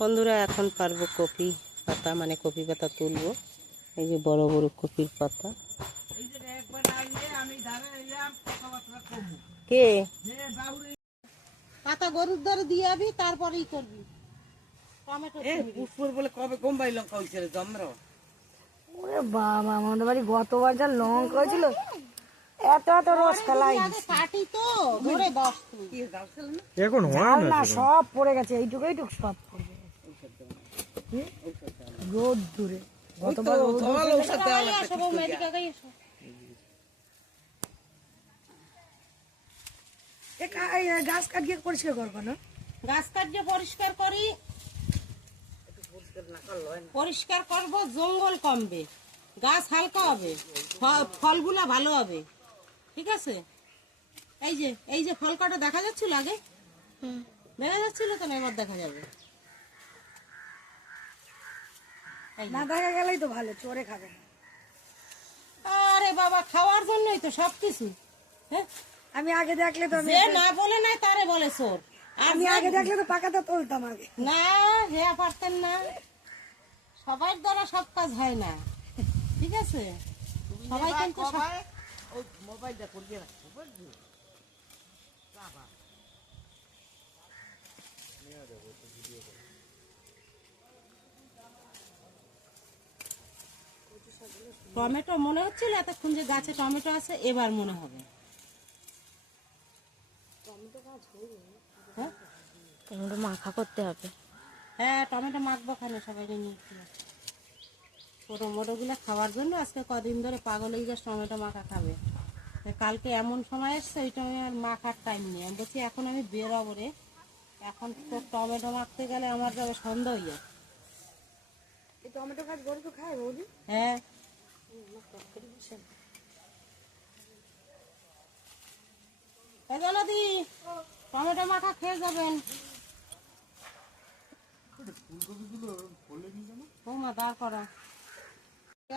বন্ধুরা এখন পারবো কপি পাতা, মানে কপি পাতা তুলবো। এই যে বড় বড় কপির পাতা। কে পাতা গরুর ধরে দিয়ে আবি, তারপরেই করবি টমেটো বলে কবে কম্বাই লঙ্কা হয়েছিল জমরা। ওরে বাবা, আমাদের বাড়ি গতবার যা লঙ্কা হয়েছিল, এত এত রস ফেলাই কাটি তো ধরে বস এখন না, সব পড়ে গেছে, এইটুকু এইটুকু সব পড়ে গেছে রোদ দূরে। গতবার গাছ কাটিয়ে পরিষ্কার করবো না, গাছ কাটিয়ে পরিষ্কার করি, পরিষ্কার করবো, জঙ্গল কমবে, গাছ হালকা হবে, ফলগুলা ভালো হবে, ঠিক আছে? এই যে ফল কাটা দেখা যাচ্ছিল আগে, দেখা যাচ্ছিল তো না, এবার দেখা যাবে। না দেখা গেলেই তো ভালো, চোরে খাবে না। আরে বাবা, খাওয়ার জন্যই তো সবকিছু। হ্যাঁ, আমি আগে দেখলে তো যে না বলে নাই তারে বলে চোর। আমি আগে দেখলে তো পাকাটা তুলতাম আগে। না, হেয়া পারতেন না, সবার দ্বারা সব কাজ হয় না, ঠিক আছে? সবাই কিন্তু মোবাইলটা করিয়ে রাখছে, বুঝলি? টমেটো মনে হচ্ছিল এতক্ষণ যে গাছে টমেটো আছে, এবার মনে হবে টমেটো মাখা করতে হবে। হ্যাঁ, টমেটো মাখবো খানে সবাইকে নিয়ে। ছোটো মোটোগুলো খাওয়ার জন্য আজকে কদিন ধরে পাগল হয়ে গেছে, টমেটো মাখা খাবে। কালকে এমন সময় এসছে ওই টাইমে আর মাখার টাইম নেই। আমি বলছি এখন আমি বেরোবো রে, এখন তো টমেটো মাখতে গেলে আমার যাবে সন্ধ্যা হয়ে যায়। টমেটো গাছ গরু তো খায় বৌদি? হ্যাঁ, দি টমেটো মাখা খেয়ে যাবেন। বৌমা দাঁড় করো,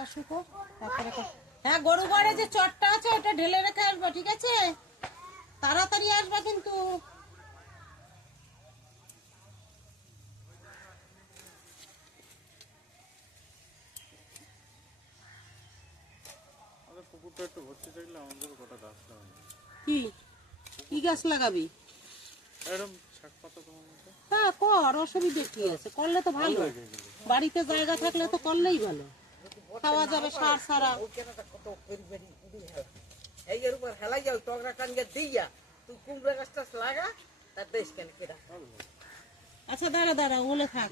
আসুক তারপরে। হ্যাঁ, গরু ঘরে যে চটটা আছে ওটা ঢেলে রেখে আসবা, ঠিক আছে? তাড়াতাড়ি আসবা কিন্তু। কি কি গাছ লাগাবি? হ্যাঁ কর, অসুবিধা কি আছে, করলে তো ভালো। বাড়িতে জায়গা থাকলে তো করলেই ভালো, খাওয়া যাবে সার ছাড়া। আচ্ছা দাঁড়া দাঁড়া, ওলে থাক,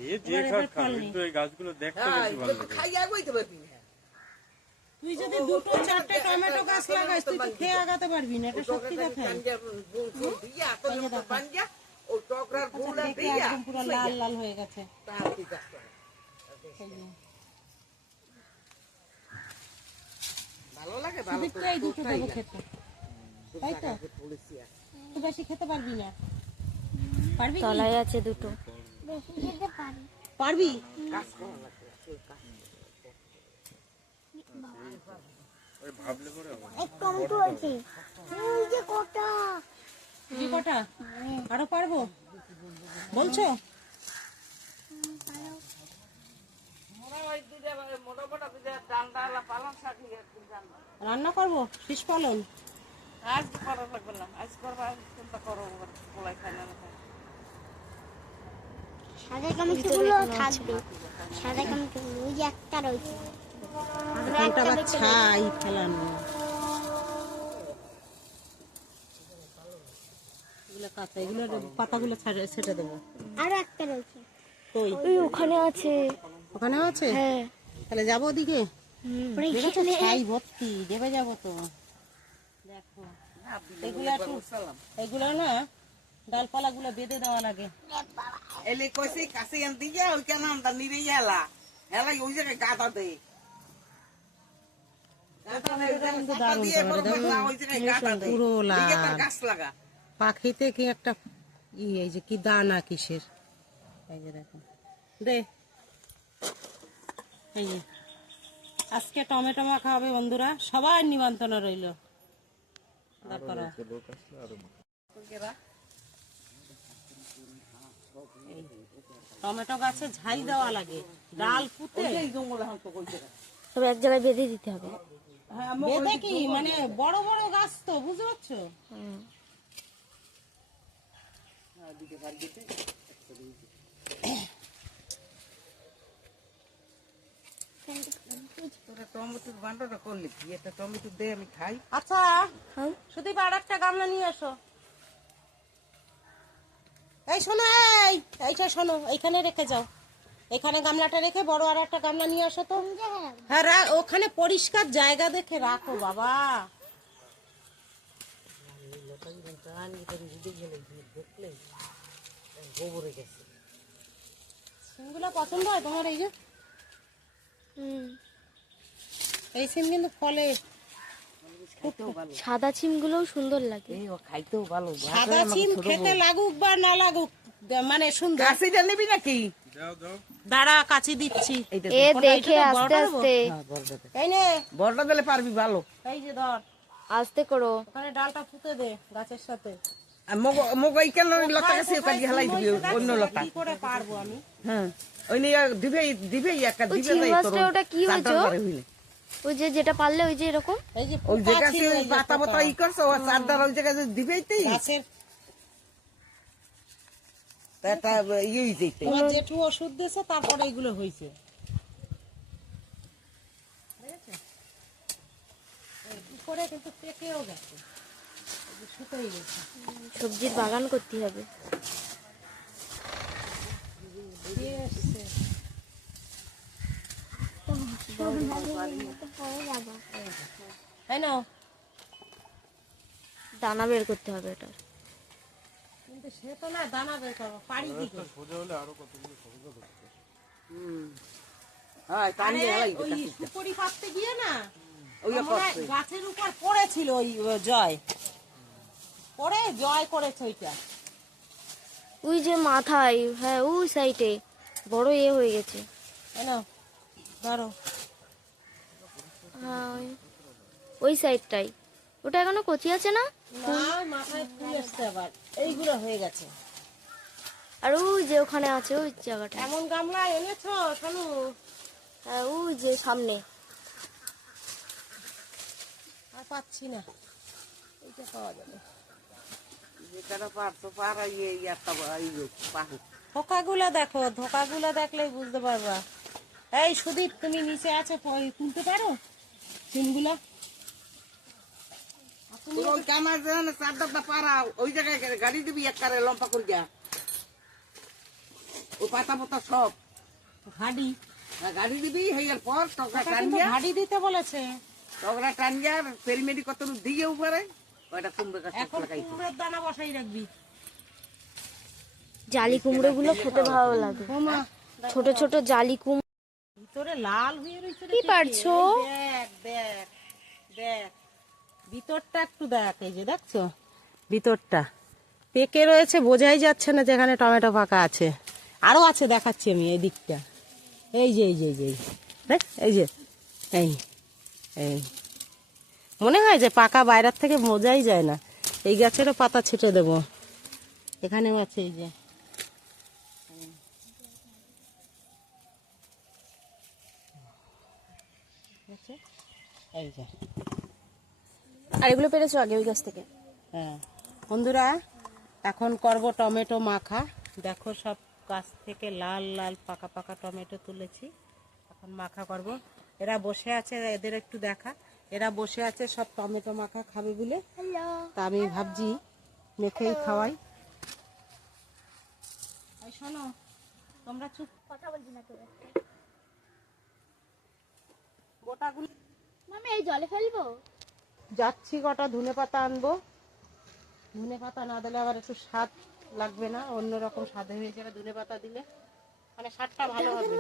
তুই যদি দুটো চারটে টমেটো গাছ লাগাইস তুই তো খেয়ে আগাতে পারবি না, এটা সত্যি কথা। পুরো লাল লাল হয়ে গেছে। এই দুটো দেবো খেতে, তাই তো? তুই বেশি খেতে পারবি না, পারবি? তলায় আছে দুটো, পারবি? কটা আরো পারবো বলছো? রান্না করবো শীষ পালন, আজ করা লাগবে না, আজ করবা, চিন্তা করো পোলাই খাই না। সাদা কামিজগুলো থাকবে, সাদা কামিজগুলো ওই যে একটা রয়েছে, ছাই ফেলানো কাঁচা, এগুলো পাতাগুলো ছেটে দেবো। আরো একটা রয়েছে, ওই ওখানে আছে, ওখানে আছে। হ্যাঁ, তাহলে যাবো ওদিকে, ছাই ভর্তি, দেবে যাবো তো। দেখো এগুলো না ডালপালা গুলো বেঁধে দেওয়া লাগে। এলে কইছে কাছে আনতে যা, ওই কেন আমরা নিরে এলা এলা ওই জায়গায় গাদা দে, পুরো লাগা পাখিতে কি একটা এই যে কি দানা কিসের, এই যে দেখো দে। এই যে আজকে টমেটো মাখা হবে বন্ধুরা, সবার নিমন্ত্রণ রইল। টমেটো গাছে ঝাই দেওয়া লাগে, ডাল পুঁতে তবে এক জায়গায় বেঁধে দিতে হবে। বেঁধে কি মানে বড় বড় গাছ তো, বুঝতে পারছো? হুম। টমেটোর বান্ডটা করলি কি? একটা টমেটো দে আমি খাই। আচ্ছা হ্যাঁ। সুদীপ আর একটা গামলা নিয়ে এসো। এই শোনো, এইটা শোনো, এইখানে রেখে যাও, এখানে গামলাটা রেখে বড় আর একটা গামলা নিয়ে আসো তো। হ্যাঁ ওখানে পরিষ্কার জায়গা দেখে রাখো বাবা। সিমগুলো পছন্দ হয় তোমার? এই যে এই সিম কিন্তু ফলে, সাদা সিমগুলোও সুন্দর লাগে। খাইতেও ভালো। সাদা সিম খেতে লাগুক বা না লাগুক মানে সুন্দর। কাশিটা নিবি নাকি? দাঁড়া কাচি দিচ্ছি। এ দেখে আস্তে আস্তে, এই নে, বড়টা দিলে পারবি ভালো। এই যে ধর, আস্তে করো। ওখানে ডালটা পুঁতে দে গাছের সাথে। আর মগ এই কেন লতা কাছে কাটি হালাই দিবি অন্য লতা। কি করে পারবো আমি? হ্যাঁ ওই নিয়ে দিবে একটা ওই দিবে চিংড়ি যাই তোর। মাছটা ওটা কি হয়েছে? ওই যে যেটা পারলে ওই যে এরকম এই যে ওই পোকা জায়গা ছিল, এই যে পাতা পাতা পোকা। ই করছো ও চারদার ওই জায়গায় দিবেই তুই গাছের একটা ইয়ে যেতে। তোমার জেঠু ওষুধ দিয়েছে, তারপরে এইগুলো হয়েছে। কি করে কিন্তু পেকেও গেছে, এই যে শুকিয়ে গেছে। সবজির বাগান করতে হবে। কে এসছে? তাই না? দানা বের করতে হবে এটা। কিন্তু সে তো না দানা বের করবো, পারি কি করে? হ্যাঁ টানি আরে, হালাই ওই সুপুরি কাটতে গিয়ে না ওই মনে হয় গাছের উপর পড়েছিল ওই জয়, পড়ে জয় করেছে ওইটা। ওই যে মাথায়, হ্যাঁ ওই সাইডে বড় হয়ে গেছে। তাই না? ধরো, হ্যাঁ ওই সাইডটাই, ওটা এখনো কচি আছে না? না মাথায় ফুল এসছে আবার, এইগুলো হয়ে গেছে। আর ওই যে ওখানে আছে ওই জায়গাটা, এমন গামলা এনেছো শোনো? হ্যাঁ ওই যে সামনে। আর পাচ্ছি না, এইটা পাওয়া যাবে। যেটা পারছো পার এই একটা পাহু ধোকাগুলা দেখো, ধোকাগুলা দেখলেই বুঝতে পারবা। এই সুদীপ তুমি নিচে আছে, তুলতে পারো সিমগুলা? তোর ওই কামার যেন চারটা পারা ওই জায়গায় গাড়ি দিবি একবারে লম্পা করে যা ও পাতা পাতা সব হাডি গাড়ি দিবি হইয়ার পর টকরা কিন্তু টানিয়া হাডি দিতে বলেছে। টকরা টানিয়া পেরিমেরি কত দিয়ে উপরে ওইটা কুমড়ো গাছ এখন লাগাই কুমড়োর দানা বসাই রাখবি। জালি কুমড়ো গুলো খেতে ভালো লাগে, ওমা, ছোট ছোট জালি কুমড়ো। ভিতরে লাল হয়ে রয়েছে রে কি পেঁপে। পারছো? দেখ দেখ দেখ, ভিতরটা একটু দেখ, এই যে দেখছো ভিতরটা পেকে রয়েছে, বোঝাই যাচ্ছে না যেখানে টমেটো পাকা আছে। আরো আছে, দেখাচ্ছি আমি এই দিকটা। এই যে এই যে এই যে দেখ, এই যে এই এই মনে হয় যে পাকা, বাইরের থেকে বোঝাই যায় না। এই গাছেরও পাতা ছিটে দেবো, এখানেও আছে এই যে। এই যে, আর এগুলো পেরেছো আগে ওই গাছ থেকে? হ্যাঁ বন্ধুরা, এখন করব টমেটো মাখা। দেখো সব গাছ থেকে লাল লাল পাকা পাকা টমেটো তুলেছি, এখন মাখা করব। এরা বসে আছে, এদের একটু দেখা, এরা বসে আছে সব টমেটো মাখা খাবে বলে। তা আমি ভাবছি মেখেই খাওয়াই। এই শোনো, তোমরা চুপ, কথা বলছি না তোরা। গোটাগুলো মামি এই জলে ফেলবো? যাচ্ছি, কটা ধনে পাতা আনবো। ধনে পাতা না দিলে আবার একটু স্বাদ লাগবে না, অন্যরকম স্বাদ হয়ে যাবে ধনে পাতা দিলে, মানে স্বাদটা ভালো হবে।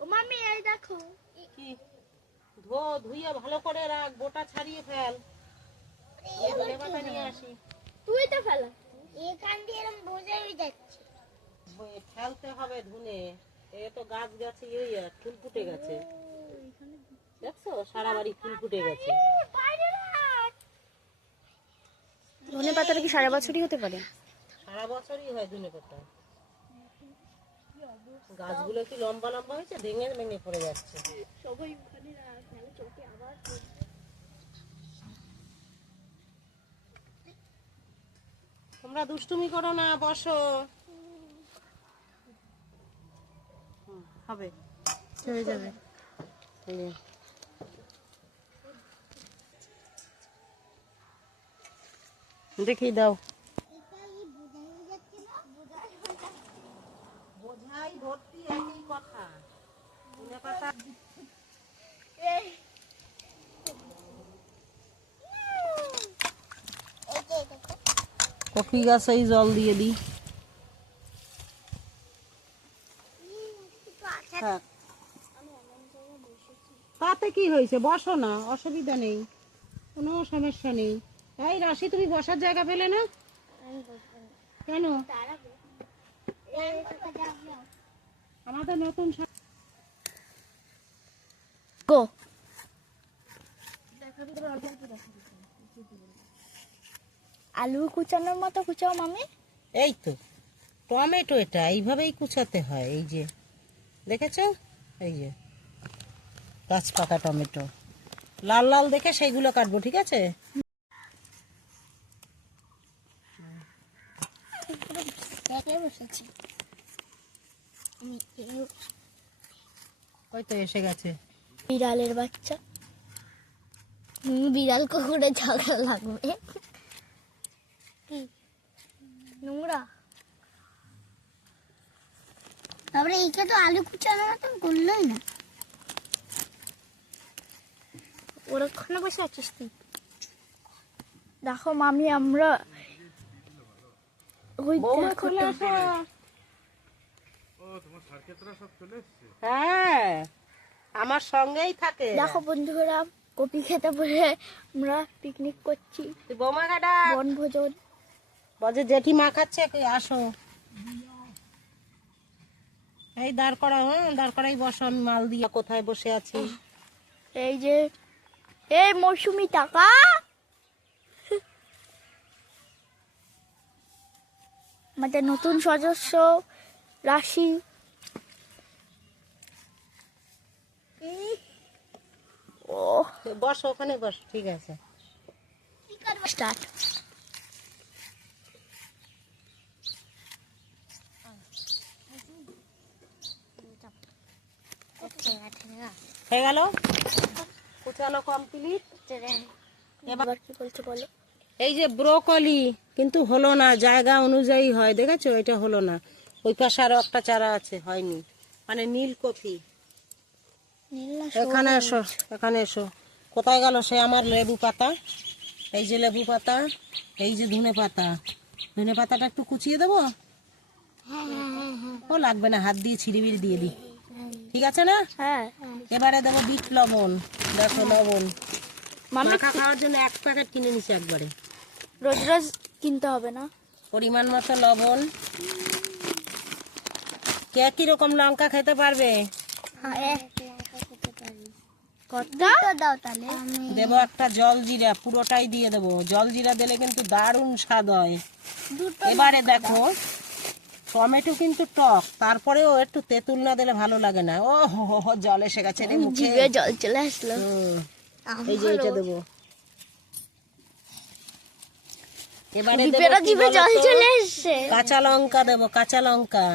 ও মামি এই দেখো, কি ধুইয়ে ভালো করে রাখ, গোটা ছাড়িয়ে ফেল। এই ধনে পাতা নিয়ে আসি, তুই তো ফেলা এখান দিয়ে এরকম বোঝাই যাচ্ছে। ফেলতে হবে ধুনে। এ তো গাছ গাছে ফুল ফুটে গেছে, দেখছো সারা বাড়ি ফুল ফুটে গেছে। ধনে পাতাটা কি সারা বছরই হতে পারে? সারা বছরই হয় ধনে পাতা। গাছগুলো কি লম্বা লম্বা হয়েছে, ভেঙে ভেঙে পড়ে যাচ্ছে। তোমরা দুষ্টুমি করো না, বসো। হবে, হয়ে যাবে। দেখি দাও। বোঝাই ভর্তি একই কথা। ধনে পাতা কফি গাছেই জল দিয়ে দিই। থাক। তাতে কি হয়েছে, বসো না, অসুবিধা নেই, কোনো সমস্যা নেই। এই রাশি, তুমি বসার জায়গা পেলে না কেন? আমাদের নতুন গো আলু কুচানোর মতো কুচাও মামি। এই তো টমেটো, এটা এইভাবেই কুচাতে হয়। এই যে দেখেছো, এই যে গাছ পাকা টমেটো, লাল লাল দেখে সেইগুলো কাটবো, ঠিক আছে? ওই তো এসে গেছে বিড়ালের বাচ্চা। বিড়াল কুকুরে ঝগড়া লাগবে। কি নোংরা। তারপরে এইটা তো আলু কুচানোর মতন করলোই না। ওরক্ষণে বসে আছিস তুই। দেখো মামি, আমরা ওই বৌমা চলে আসো। হ্যাঁ, আমার সঙ্গেই থাকে। দেখো বন্ধুরা, কপি খেতে বলে আমরা পিকনিক করছি, তুই বৌমা গাডা বনভোজন। বজে জেঠিমা খাচ্ছে, কই আসো। এই দাঁড় করাও, হ্যাঁ দাঁড় করাই বসো, আমি মাল দিয়ে কোথায় বসে আছি। এই যে এই মৌসুমি টাকা, আমাদের নতুন সদস্য রাশি। ও বসো ওখানে, বস, ঠিক আছে। স্টার্ট। হয়ে গেল, কুচানো কমপ্লিট। এবার কি বলছে বলো। এই যে ব্রোকলি কিন্তু হলো না, জায়গা অনুযায়ী হয়, দেখেছো? এটা হলো না। ওই পাশে আরো একটা চারা আছে, হয়নি, মানে নীল কফি। এখানে এসো, এখানে এসো। কোথায় গেল সে আমার লেবু পাতা? এই যে লেবু পাতা, এই যে ধনে পাতা। ধনে পাতাটা একটু কুচিয়ে দেবো? ও লাগবে না, হাত দিয়ে ছিঁড়িবিড়ি দিয়ে দিই, ঠিক আছে না? হ্যাঁ, এবারে দেবো বিট লবণ। দেখো লবণ মামি মাখা খাওয়ার জন্য 1 প্যাকেট কিনে নিছি একবারে। রোজ রোজ কিনতে হবে না। পরিমাণ মতো লবণ। কে কিরকম লঙ্কা খেতে পারবে? দাও তাহলে। দেবো একটা জল জিরা, পুরোটাই দিয়ে দেবো। জল জিরা দিলে কিন্তু দারুণ স্বাদ হয়। এবারে দেখো, টমেটো কিন্তু টক, তারপরেও একটু তেঁতুল না দিলে ভালো লাগে না। ও হো হো হো, জল এসে গেছে রে মুখে। জিভে জল চলে আসলো। এই যে এটা দেবো। এবারে দেবো জিভেরা কি জিভে বলো জল তো? চলে এসছে। কাঁচা লঙ্কা দেবো, কাঁচা লঙ্কা।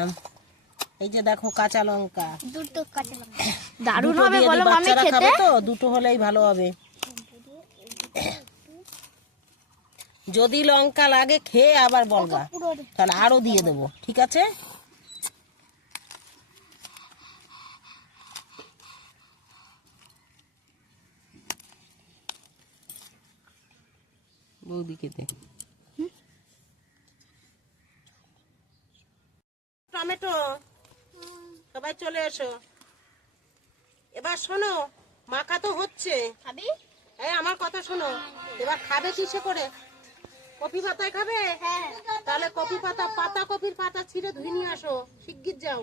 এই যে দেখো কাঁচা লঙ্কা। দুটো কাঁচা লঙ্কা। দারুণ দুটো হবে দিয়ে বলো দিই, মামি বাচ্চারা খেতে। খাবে তো, দুটো হলেই ভালো হবে। যদি লঙ্কা লাগে খেয়ে আবার বলবা, তাহলে আরো দিয়ে দেবো, ঠিক আছে? বৌদিকে দে টমেটো। সবাই চলে এসো। এবার শোনো, মাখা তো হচ্ছে। খাবি? এই আমার কথা শোনো, এবার খাবে কিসে করে? কপি পাতায় খাবে? তাহলে কপি পাতা, পাতা কপির পাতা ছিঁড়ে ধুয়ে নিয়ে আসো, শিগগির যাও।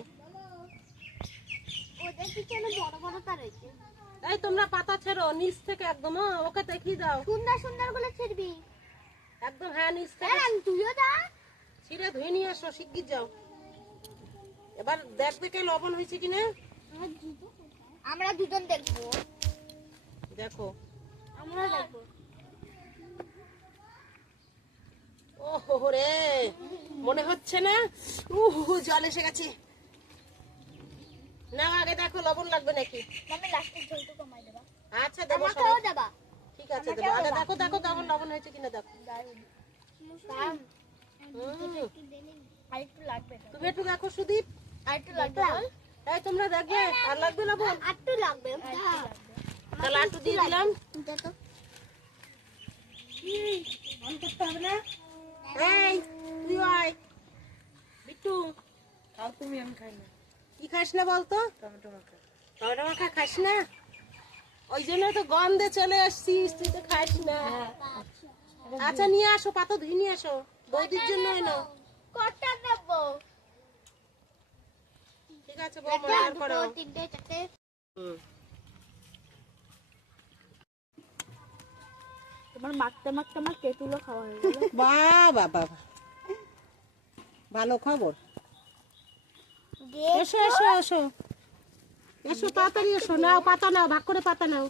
ওদের পিছনে বড় বড় তার রয়েছে। এই তোমরা পাতা ছেড়ো নিচ থেকে একদম, ওকে দেখিয়ে দাও সুন্দর সুন্দর গুলো ছিড়বি। একদম। হ্যাঁ, নিচ থেকে তুইও যা। ছিঁড়ে ধুয়ে নিয়ে আসো, শিগগির যাও। এবার দেখবে কে লবণ হয়েছে কিনা। আমরা দুজন দেখবো। দেখো। আমরা দেখবো। ওহো রে, মনে হচ্ছে না জল এসে গেছে। না আগে দেখো লবণ লাগবে নাকি। আমি লাস্টের ঝোলটা কমাই দেবা। আচ্ছা দেবো, আমাকেও দেবা। ঠিক আছে দেবো। আগে দেখো দেখো কেমন লবণ হয়েছে কিনা দেখো। আরেকটু লাগবে। তুমি একটু দেখো সুদীপ। আরেকটু লাগবে। এই তোমরা দেখবে আর লাগবে লবণ। আরেকটু লাগবে। তাহলে একটু দিয়ে দিলাম। দেখো। অন করতে হবে না। এই তুই আয় বিট্টু। খাও তুমি, আমি খাই না। কি খাস না বলতো? টমেটো মাখা। টমেটো মাখা খাস না? ওই জন্য তো গন্ধে চলে আসছিস, তুই তো খাস না। আচ্ছা নিয়ে আসো, পাতা ধুয়ে নিয়ে আসো, বৌদির জন্য এনো। কটা দেবো? ঠিক আছে বৌমা, আর করো। 2, 3, 4। তোমার মাখতে মাখতে আমার তেঁতুলও খাওয়া হয়ে গেল। বাহ বাহ বাহ, ভালো খবর। এসো এসো এসো এসো, তাড়াতাড়ি এসো। নাও পাতা নাও, ভাগ করে পাতা নাও।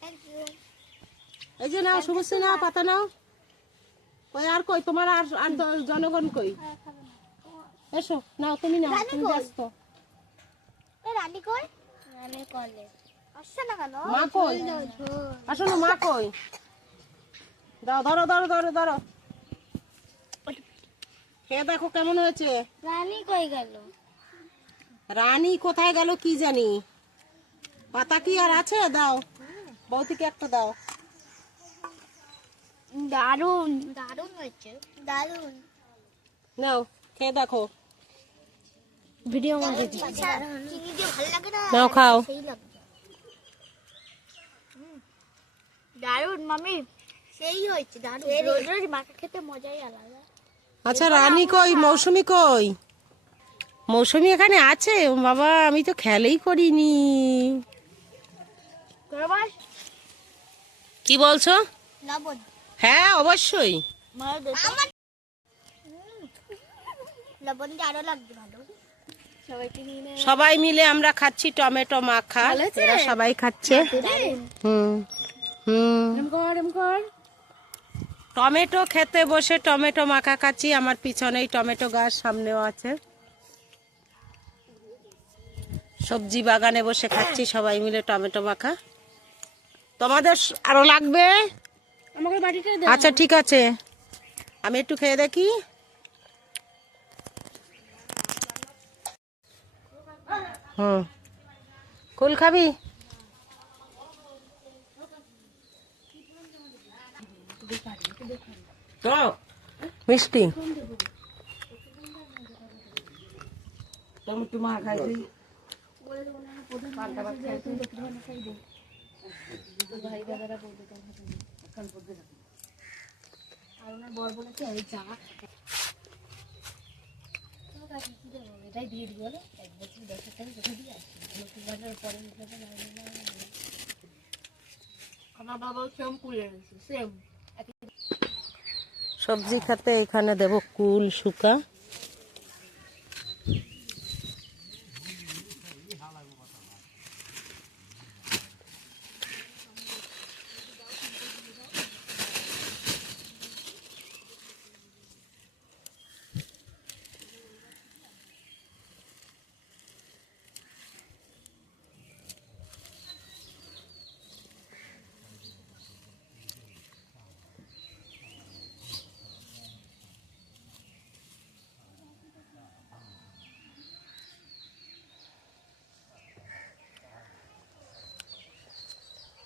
Thank you. এই যে নাও শুভশ্রী, নাও পাতা নাও। কই আর কই তোমার আর আর জনগণ কই? এসো নাও, তুমি নাও, তুমি ব্যস্ত। এ রানী কই? রানী কলে। আসছে না কেন? মা কই? আসো না, মা কই? দাও, ধরো ধরো ধরো ধরো, খেয়ে দেখো কেমন হয়েছে। রানী কই গেল? রানী কোথায় গেল কি জানি। পাতা কি আর আছে? দাও বৌদিকে একটা দাও। দারুন দারুন হয়েছে, দারুন। নাও খেয়ে দেখো। ভিডিও চিনি দিয়ে ভালো লাগে না? নাও খাও। সেই লাগে। দারুন মামি, সেই হয়েছে দারুন। রোজ রোজ মাখা খেতে মজাই আলাদা। আচ্ছা রানী কই, মৌসুমী কই? মৌসুমী এখানে আছে? ও বাবা, আমি তো খেয়ালই করিনি। কি বলছো? লবণ হ্যাঁ অবশ্যই। আমার লবণ দিয়ে আরো লাগবে ভালো। সবাইকে নিয়ে সবাই মিলে আমরা খাচ্ছি টমেটো মাখা। এরা সবাই খাচ্ছে। হুম হুম, টমেটো খেতে বসে টমেটো মাখা খাচ্ছি। আমার পিছনেই টমেটো গাছ, সামনেও আছে। সবজি বাগানে বসে খাচ্ছি সবাই মিলে টমেটো মাখা। তোমাদের আরো লাগবে? আমাকে বাটিটা আচ্ছা ঠিক আছে, আমি একটু খেয়ে দেখি। হুম, কুল খাবি? মিষ্টি টমেটো মাখা খাইছি। আমার বাবাও সেম পুড়ে গেছে, সেম। সবজি খেতে এখানে দেব কুল শুকা।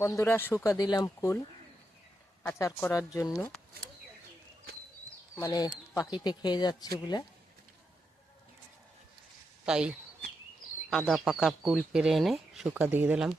বন্ধুরা শুকা দিলাম কুল আচার করার জন্য, মানে পাখিতে খেয়ে যাচ্ছে বলে, তাই আদা পাকা কুল পেরে এনে শুকা দিয়ে দিলাম।